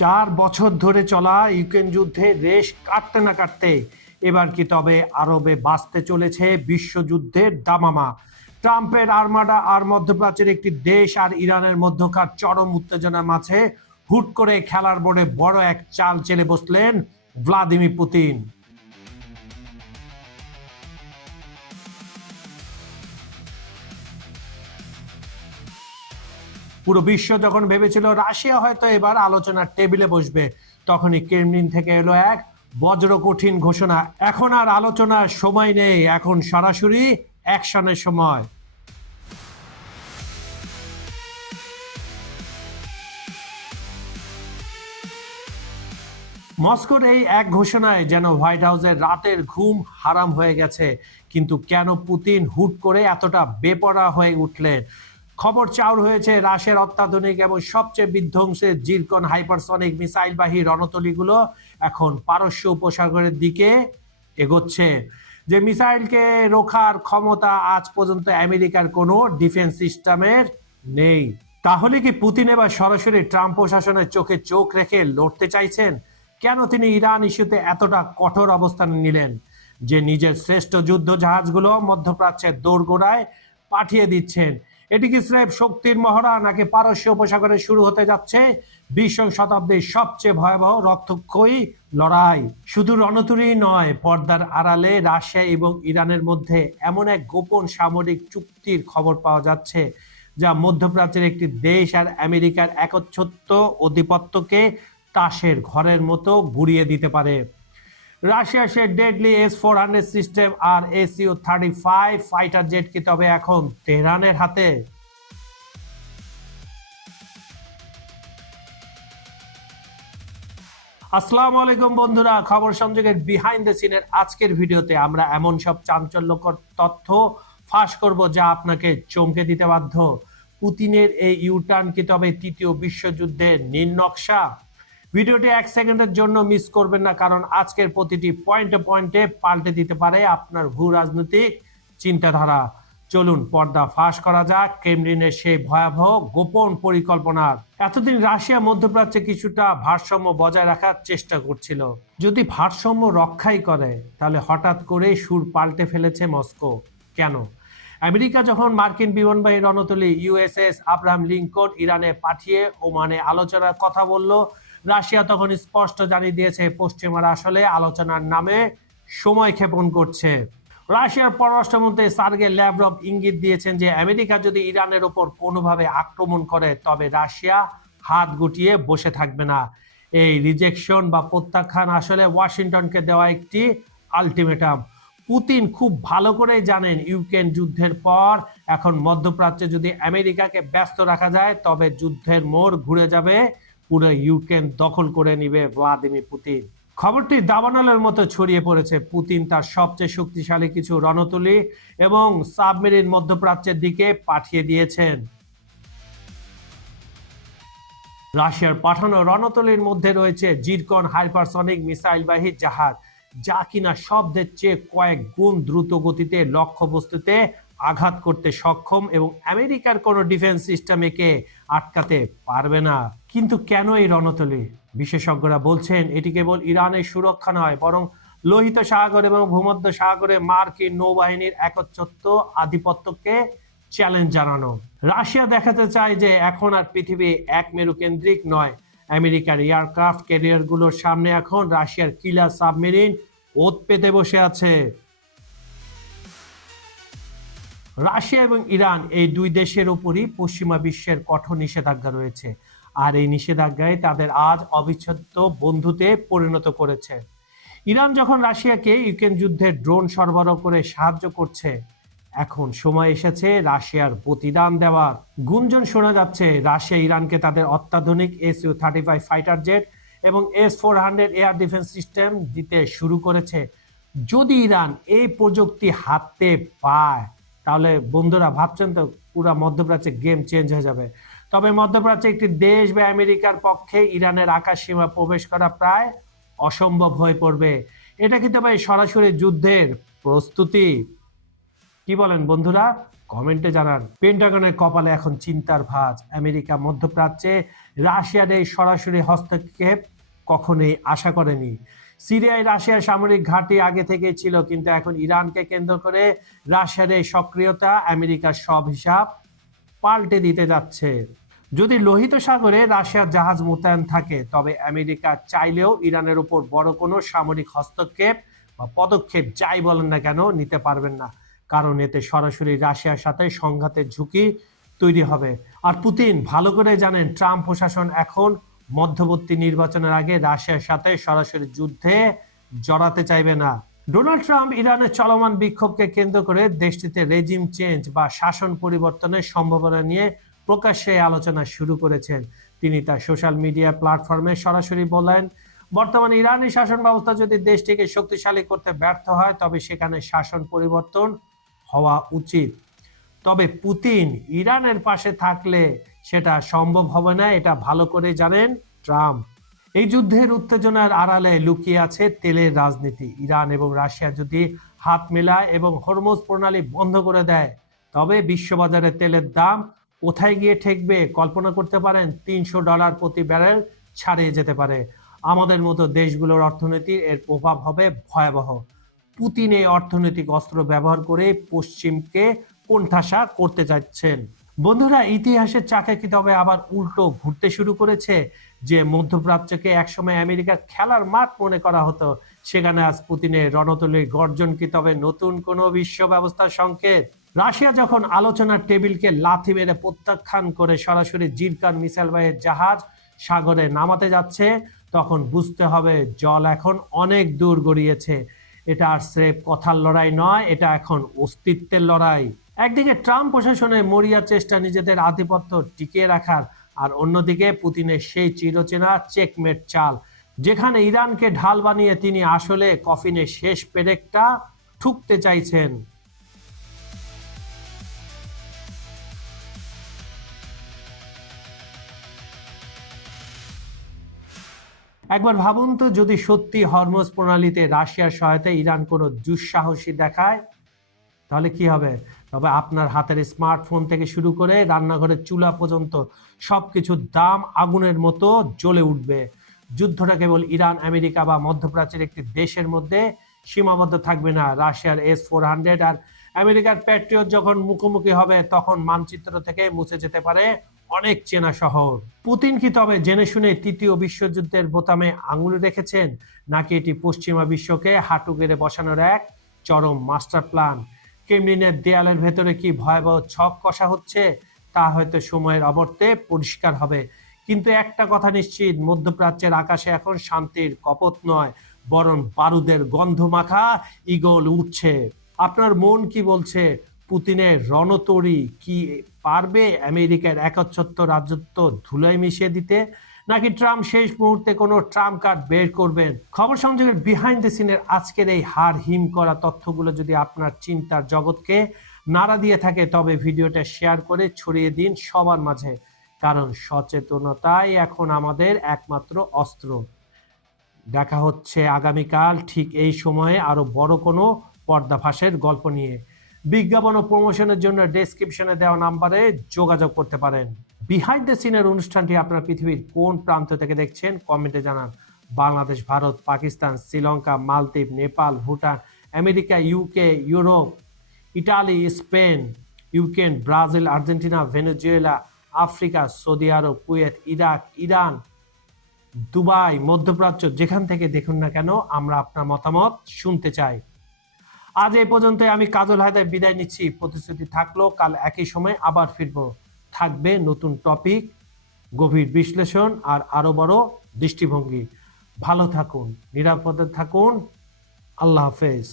4 বছর ধরে চলা ইউক্রেন যুদ্ধে রেশ কাটতে না কাটতে এবার কি তবে আরবে বাঁচতে চলেছে বিশ্বযুদ্ধের দামামা? ট্রাম্পের আর্মাডা আর মধ্যপ্রাচ্যের একটি দেশ আর ইরানের মধ্যকার চরম উত্তেজনার মাঝে হুট করে খেলার বোর্ডে বড় এক চাল চেলে বসলেন ভ্লাদিমির পুতিন। পুরো বিশ্ব যখন ভেবেছিল রাশিয়া হয়তো এবার আলোচনার টেবিলে বসবে, তখনই ক্রেমলিন থেকে এলো এক বজ্র কঠিন ঘোষণা। এখন আর আলোচনার সময় নেই, এখন সরাসরি অ্যাকশনের সময়। মস্কোর এই এক ঘোষণায় যেন হোয়াইট হাউসের রাতের ঘুম হারাম হয়ে গেছে। কিন্তু কেন পুতিন হুট করে এতটা বেপরোয়া হয়ে উঠলেন? খবর চাউর হয়েছে রাশিয়ার অত্যাধুনিক এবং সবচেয়ে বিধ্বংসী জিরকন হাইপারসনিক মিসাইলবাহী রণতরীগুলো এখন পারস্য উপসাগরের দিকে এগোচ্ছে। যে মিসাইলকে রোখার ক্ষমতা আজ পর্যন্ত আমেরিকার কোনো ডিফেন্স সিস্টেমের নেই। তাহলে কি পুতিন এবার সরাসরি ট্রাম্প প্রশাসনের চোখে চোখ রেখে লড়তে চাইছেন? কেন তিনি ইরান ইস্যুতে এতটা কঠোর অবস্থান নিলেন যে নিজের শ্রেষ্ঠ যুদ্ধ জাহাজগুলো মধ্যপ্রাচ্যের দোরগোড়ায় পাঠিয়ে দিচ্ছেন? এটি কি স্রেফ শক্তির মহড়া, নাকি পারস্য উপসাগরে শুরু হতে যাচ্ছে বিশ শতাব্দীর সবচেয়ে ভয়াবহ রক্তক্ষয়ী লড়াই? শুধু রণতরী নয়, পর্দার আড়ালে রাশিয়া এবং ইরানের মধ্যে এমন এক গোপন সামরিক চুক্তির খবর পাওয়া যাচ্ছে যা মধ্যপ্রাচ্যের একটি দেশ আর আমেরিকার একচ্ছত্র আধিপত্যকে তাসের ঘরের মতো ঘুরিয়ে দিতে পারে। রাশিয়ার সে ডেডলি S-400 সিস্টেম আর Su-35 ফাইটার জেট কি তবে এখন তেহরানের হাতে? আসসালামু আলাইকুম বন্ধুরা, খবর সংযোগের বিহাইন্ড দ্য সিনের আজকের ভিডিওতে আমরা এমন সব চাঞ্চল্যকর তথ্য ফাঁস করব যা আপনাকে চমকে দিতে বাধ্য। পুতিনের এই ইউটার্ন কি তবে তৃতীয় বিশ্বযুদ্ধের নীল নকশা? ভিডিওটি 1 সেকেন্ডের জন্য মিস করবেন না, কারণ আজকের প্রতিটি পয়েন্টে পয়েন্টে পাল্টে দিতে পারে আপনার ভূ রাজনৈতিক চিন্তাধারা। চলুন পর্দা ফাঁস করা যাক ক্রেমলিনের সেই ভয়াবহ গোপন পরিকল্পনার। এতদিন রাশিয়া মধ্যপ্রাচ্যে কিছুটা ভারসাম্য বজায় রাখার চেষ্টা করছিল। যদি ভারসাম্য রক্ষাই করে, তাহলে হঠাৎ করে সুর পাল্টে ফেলেছে মস্কো। কেন? আমেরিকা যখন মার্কিন বিমানবাহী রণতরী USS আব্রাহাম লিঙ্কন ইরানে পাঠিয়ে ওমানে আলোচনার কথা বলল, রাশিয়া তখন স্পষ্ট জানিয়ে দিয়েছে পশ্চিমারা আসলে আলোচনার নামে সময় ক্ষেপণ করছে। রাশিয়ার পররাষ্ট্রমন্ত্রী সার্গে ল্যাভরভ ইঙ্গিত দিয়েছেন যে আমেরিকা যদি ইরানের ওপর কোনোভাবে আক্রমণ করে তবে রাশিয়া হাত গুটিয়ে বসে থাকবে না। এই রিজেকশন বা প্রত্যাখ্যান আসলে ওয়াশিংটনকে দেওয়া একটি আলটিমেটাম। পুতিন খুব ভালো করেই জানেন ইউক্রেন যুদ্ধের পর এখন মধ্যপ্রাচ্যে যদি আমেরিকাকে ব্যস্ত রাখা যায় তবে যুদ্ধের মোড় ঘুরে যাবে, পুরো ইউক্রেন দখল করে নিবে ভ্লাদিমির পুতিন। খবরটি দাবানলের মতো ছড়িয়ে পড়েছে। পুতিন তার সবচেয়ে শক্তিশালী কিছু রণতরী এবং সাবমেরিন মধ্যপ্রাচ্যের দিকে পাঠিয়ে দিয়েছেন। রাশিয়ার পাঠানো রণতরীর মধ্যে রয়েছে জিরকন হাইপারসনিক মিসাইলবাহী জাহাজ, যা কিনা শব্দের চেয়ে কয়েক গুণ দ্রুত গতিতে লক্ষ্যবস্তুতে আঘাত করতে সক্ষম এবং আমেরিকার কোনো ডিফেন্স সিস্টেম একে আটকাতে পারবে না। কিন্তু কেন এই রণতরী? বিশেষজ্ঞরা বলছেন এটি কেবল ইরানের সুরক্ষা নয়, বরং লোহিত সাগর এবং ভূমধ্য সাগরে মার্কিন নৌবাহিনীর একচ্ছত্র আধিপত্যকে চ্যালেঞ্জ জানানো। রাশিয়া দেখাতে চায় যে এখন আর পৃথিবী এক মেরু কেন্দ্রিক নয়। আমেরিকার এয়ারক্রাফট ক্যারিয়ারগুলোর সামনে এখন রাশিয়ার কিলার সাবমেরিন ওত পেতে বসে আছে। রাশিয়া এবং ইরান এই দুই দেশের উপরই পশ্চিমা বিশ্বের কঠোর নিষেধাজ্ঞা রয়েছে, আর এই নিষেধাজ্ঞায় তাদের আজ অবিচ্ছেদ্য বন্ধুতে পরিণত করেছে। ইরান যখন রাশিয়াকে ইউক্রেন যুদ্ধে ড্রোন সরবরাহ করে সাহায্য করছে, এখন সময় এসেছে রাশিয়ার প্রতিদান দেওয়ার। গুঞ্জন শোনা যাচ্ছে রাশিয়া ইরানকে তাদের অত্যাধুনিক Su-35 ফাইটার জেট এবং S-400 এয়ার ডিফেন্স সিস্টেম দিতে শুরু করেছে। যদি ইরান এই প্রযুক্তি হাতে পায় তাহলে বন্ধুরা ভাবছেন তো পুরো মধ্যপ্রাচ্যে গেম চেঞ্জ হয়ে যাবে। তবে মধ্যপ্রাচ্যে একটি দেশ বা আমেরিকার পক্ষে ইরানের আকাশ সীমা প্রবেশ করা প্রায় অসম্ভব হয়ে পড়বে। এটা কিন্তু ভাই সরাসরি যুদ্ধের প্রস্তুতি। কি বলেন বন্ধুরা, কমেন্টে জানান। পেন্টাগনের কপালে এখন চিন্তার ভাঁজ। আমেরিকা মধ্যপ্রাচ্যে রাশিয়ার এই সরাসরি হস্তক্ষেপ কখনোই আশা করেনি। সিরিয়ায় রাশিয়ার সামরিক ঘাঁটি আগে থেকেই ছিল, কিন্তু এখন ইরানকে কেন্দ্র করে রাশিয়ার এই সক্রিয়তা আমেরিকার সব হিসাব পাল্টে দিতে যাচ্ছে। যদি লোহিত সাগরে রাশিয়ার জাহাজ মোতায়েন থাকে, তবে আমেরিকা চাইলেও ইরানের উপর বড় কোনো সামরিক হস্তক্ষেপ বা পদক্ষেপ যাই বলেন না কেন নিতে পারবেন না, কারণ এতে সরাসরি রাশিয়ার সাথে সংঘাতের ঝুঁকি তৈরি হবে। আর পুতিন ভালো করে জানেন ট্রাম্প প্রশাসন এখন মধ্যবর্তী নির্বাচনের আগে রাশিয়ার সাথে সরাসরি যুদ্ধে জড়াতে চাইবে না। ডোনাল্ড ট্রাম্প ইরানের চলমান বিক্ষোভকে কেন্দ্র করে দেশটিতে রেজিম চেঞ্জ বা শাসন পরিবর্তনের সম্ভাবনা নিয়ে প্রকাশ্যে আলোচনা শুরু করেছেন। তিনি তার সোশ্যাল মিডিয়া প্ল্যাটফর্মে সরাসরি বলেন, বর্তমানে ইরানি শাসন ব্যবস্থা যদি দেশটিকে শক্তিশালী করতে ব্যর্থ হয়, তবে সেখানে শাসন পরিবর্তন হওয়া উচিত। তবে পুতিন ইরানের পাশে থাকলে সেটা সম্ভব হবে না, এটা ভালো করে জানেন ট্রাম্প। এই যুদ্ধের উত্তেজনার আড়ালে লুকিয়ে আছে তেলের রাজনীতি। ইরান এবং রাশিয়া যদি হাত মেলায় এবং হরমুজ প্রণালী বন্ধ করে দেয়, তবে বিশ্ববাজারে তেলের দাম কোথায় গিয়ে ঠেকবে কল্পনা করতে পারেন। $300 প্রতি ব্যারেল ছাড়িয়ে যেতে পারে। আমাদের মতো দেশগুলোর অর্থনীতির এর প্রভাব হবে ভয়াবহ। পুতিন এই অর্থনৈতিক অস্ত্র ব্যবহার করে পশ্চিমকে কোণঠাসা করতে চাচ্ছেন। বন্ধুরা, ইতিহাসের চাকা কি তবে আবার উল্টো ঘুরতে শুরু করেছে? যে মধ্যপ্রাচ্যকে একসময় আমেরিকার খেলার মাঠ মনে করা হতো, সেখানে আজ পুতিনের রণতলীর গর্জন কি তবে নতুন কোনো বিশ্ব ব্যবস্থার সংকেত? রাশিয়া যখন আলোচনার টেবিলকে লাথি মেরে প্রত্যাখ্যান করে সরাসরি জিরকান মিসাইলবাহী জাহাজ সাগরে নামাতে যাচ্ছে, তখন বুঝতে হবে জল এখন অনেক দূর গড়িয়েছে। এটা আর স্রেফ কথার লড়াই নয়, এটা এখন অস্তিত্বের লড়াই। একদিকে ট্রাম্প প্রশাসনের মরিয়া চেষ্টা নিজেদের আধিপত্য টিকিয়ে রাখার, আর অন্যদিকে পুতিনের সেই চিরচেনা চেকমেট চাল, যেখানে ইরানকে ঢাল বানিয়ে তিনি আসলে কফিনের শেষ পেরেকটা ঠুকতে চাইছেন। একবার ভাবুন তো, যদি সত্যি হরমুজ প্রণালীতে রাশিয়ার সহায়তায় ইরান কোনো দুঃসাহসী দেখায়, তাহলে কি হবে? তবে আপনার হাতের স্মার্টফোন থেকে শুরু করে রান্নাঘরের চুলা পর্যন্ত সবকিছুর দাম আগুনের মতো জ্বলে উঠবে। যুদ্ধটা কেবল ইরান, আমেরিকা বা মধ্যপ্রাচ্যের একটি দেশের মধ্যে সীমাবদ্ধ থাকবে না। রাশিয়ার S-400 আর আমেরিকার প্যাট্রিয়ট যখন মুখোমুখি হবে, তখন মানচিত্র থেকে মুছে যেতে পারে অনেক চেনা শহর। পুতিন কি তবে জেনে শুনে তৃতীয় বিশ্বযুদ্ধের বোতামে আঙুল রেখেছেন, নাকি এটি পশ্চিমা বিশ্বকে হাঁটু গেড়ে বসানোর এক চরম মাস্টার প্ল্যান? ক্রেমলিনের দেয়ালের ভেতরে কি ভয়াবহ ছক কষা হচ্ছে, তা হয়তো সময়ের আবর্তে পরিষ্কার হবে। কিন্তু একটা কথা নিশ্চিত, মধ্যপ্রাচ্যের আকাশে এখন শান্তির কপোত নয়, বরং বারুদের গন্ধ মাখা ঈগল উঠছে। আপনার মন কি বলছে? পুতিনের রণতরী কি পারবে আমেরিকার একচ্ছত্র রাজত্ব ধুলোয় মিশিয়ে দিতে, নাকি ট্রাম্প শেষ মুহূর্তে কোনো ট্রাম্প কার্ড বের করবেন? খবর সংযোগের বিহাইন্ড দ্য সিনের আজকের এই হাড় হিম করা তথ্যগুলো যদি আপনার চিন্তার জগৎকে নাড়া দিয়ে থাকে, তবে ভিডিওটা শেয়ার করে ছড়িয়ে দিন সবার মাঝে, কারণ সচেতনতাই এখন আমাদের একমাত্র অস্ত্র। দেখা হচ্ছে আগামীকাল ঠিক এই সময়ে আরো বড় কোনো পর্দাফাঁসের গল্প নিয়ে। বিজ্ঞাপন ও প্রমোশনের জন্য ডেসক্রিপশনে দেওয়া নাম্বারে যোগাযোগ করতে পারেন। বিহাইন্ড দ্য সিনের অনুষ্ঠানটি আপনার পৃথিবীর কোন প্রান্ত থেকে দেখছেন কমেন্টে জানান। বাংলাদেশ, ভারত, পাকিস্তান, শ্রীলঙ্কা, মালদ্বীপ, Nepal, Bhutan, America, UK, Europe, Italy, Spain, Ukraine, Brazil, Argentina, Venezuela, Africa, Saudi Arab, Kuwait, Iraq, Iran, Dubai, মধ্যপ্রাচ্য, যেখান থেকে দেখুন না কেন, আমরা আপনার মতামত শুনতে চাই। আজ এই পর্যন্ত আমি কাজল হায়দার বিদায় নিচ্ছি। প্রতিশ্রুতি থাকলো কাল একই সময় আবার ফিরবো। থাকবে নতুন টপিক, গভীর বিশ্লেষণ আর আরো বড় দৃষ্টিভঙ্গি। ভালো থাকুন, নিরাপদে থাকুন। আল্লাহ হাফেজ।